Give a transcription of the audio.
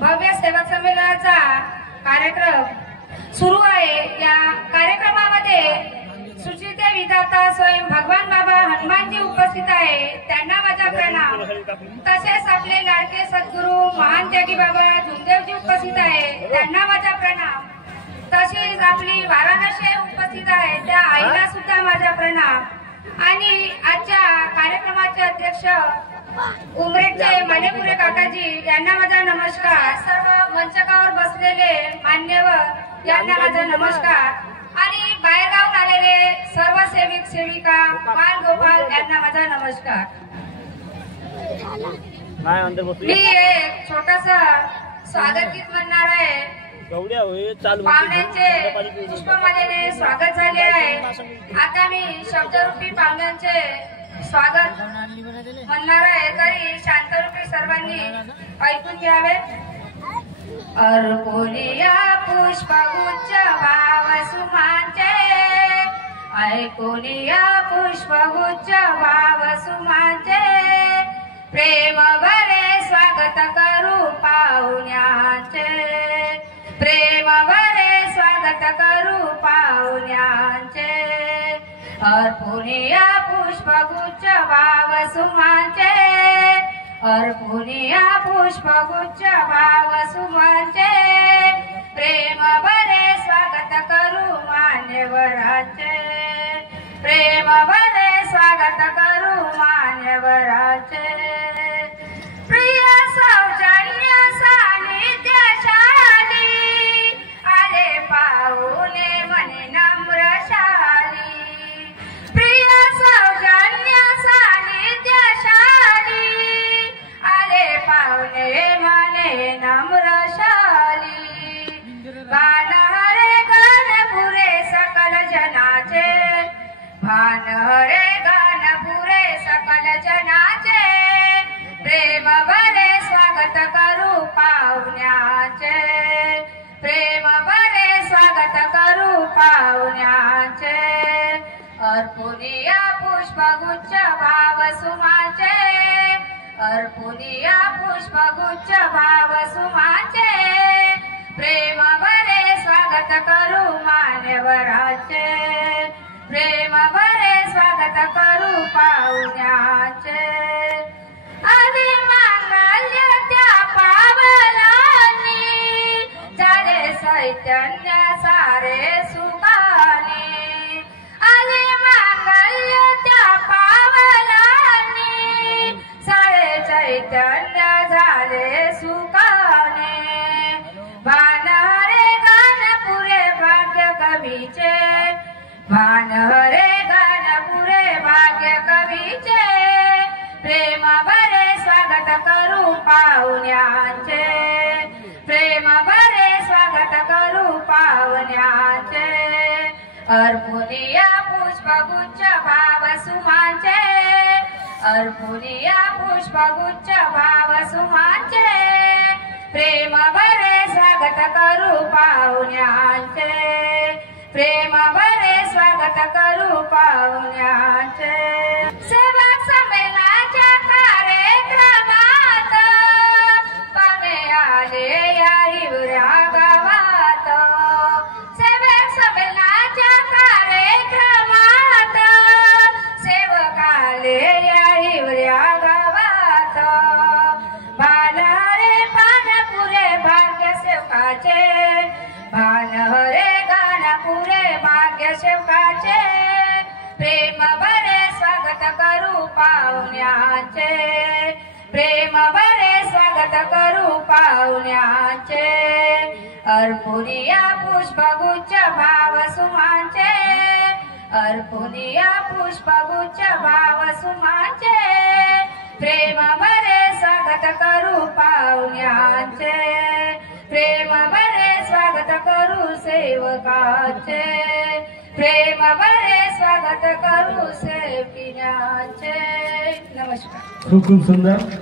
भव्य सेवा संमेलनाचा कार्यक्रम सुरू आहे। या कार्यक्रमामध्ये सुचिते विधाता स्वयं भगवान बाबा हनुमानजी उपस्थित आहे, त्यांना माझा प्रणाम। तसेच आपले लाडके सद्गुरू महान त्यागी बाबा झुमदेवजी उपस्थित आहे, त्यांना माझा प्रणाम। तसेच आपली वाराणसी उपस्थित आहे, त्या आईला सुद्धा माझा प्रणाम। आणि आजच्या कार्यक्रमाचे अध्यक्ष उमरेडचे मानेपुरे काकाजी यांना माझा नमस्कार। सर्व मंचकावर बसलेले मान्यवर यांना माझा नमस्कार आणि बाहेरगावून आलेले सर्व सेविक सेविका बाल गोपाल यांना माझा नमस्कार। मी एक छोटासा स्वागत गीत म्हणणार आहे। पाहुण्यांचे पुष्पमालेने स्वागत झाले आहे। आता मी शब्दरूपी पाहुण्यांचे स्वागत म्हणणार आहे, तरी शांतरूपी सर्वांनी ऐकून घ्यावे। अर्पुलिया पुष्पगुच्छ भाव सुमांचे, ऐकुनिया पुष्पगुच्छ भाव सुमांचे, प्रेम भरे स्वागत करू पाहुण्यांचे, प्रेम भरे स्वागत करू पाहुण्यांचे। अर्पुनिया पुष्पगुच्छ भाव सुमांचे, अर्पुनिया पुष्पगुच्छ भाव सुमांचे, प्रेम भरे स्वागत करू मान्यवरांचे, प्रेम भरे स्वागत करू मान्यवरांचे। प्रिय सौजन्य सानिध्यशाली, आले पाहुणे मने नम्रशाली, प्रिय सौजन्य सानिध्यशाली, आले पाहुणे मने नम्रशाली। भान हरे गणपुरे सकल जनाचे, भान हरे गणपुरे सकल जनाचे, प्रेम भरे स्वागत करू पाहुण्यांचे, प्रेम भरे स्वागत करू पाहुण्यांचे। अर्पुनिया पुष्पगुच्छ भाव सुमांचे, अर्पुनिया पुष्पगुच्छ भाव सुमांचे, प्रेम भरे स्वागत करू मान्यवरांचे, प्रेम भरे स्वागत करू पाहुण्यांचे। आदि मांगल्य त्या पावलांनी, झाले चैतन्य सारे सुखाने, आदि मांगल्य त्या पावलांनी, सारे चैतन्य झाले सुखाने। भान हरे गणपुरे भाग्य कवीचे, भान हरे गणपुरे भाग्य कवीचे, प्रेम भरे स्वागत करू पाहुण्यांचे, प्रेम भरे स्वागत करू पाहुण्यांचे। अर्पुनिया पुष्पगुच्छ भाव सुमांचे, अर्पुनिया पुष्पगुच्छ भाव सुमांचे, प्रेम भरे स्वागत करू पाहुण्यांचे, प्रेम भरे स्वागत करू पाहुण्यांचे। सेवक संमेलनाच्या कार्यक्रमात पाहुणे आले या हिवऱ्या गावात, सेवक संमेलनाच्या कार्यक्रमात सेवक आले या हिवऱ्या गावात। भान हरे पानपुरे भाग्य सेवकाचे, भान हरे गानपुरे भाग्य सेवकाचे, प्रेम भरे स्वागत करू पाहुण्यांचे, प्रेम भरे स्वागत करू पाहुण्यांचे। अर्पुनिया पुष्पगुच्छ भाव सुमांचे, अर्पुनिया पुष्पगुच्छ भाव सुमांचे, प्रेम भरे स्वागत करू पाहुण्यांचे, प्रेम भरे स्वागत करू सेवकाचे, प्रेम भरे स्वागत करू सेविकाचे। नमस्कार। खूप खूप सुंदर।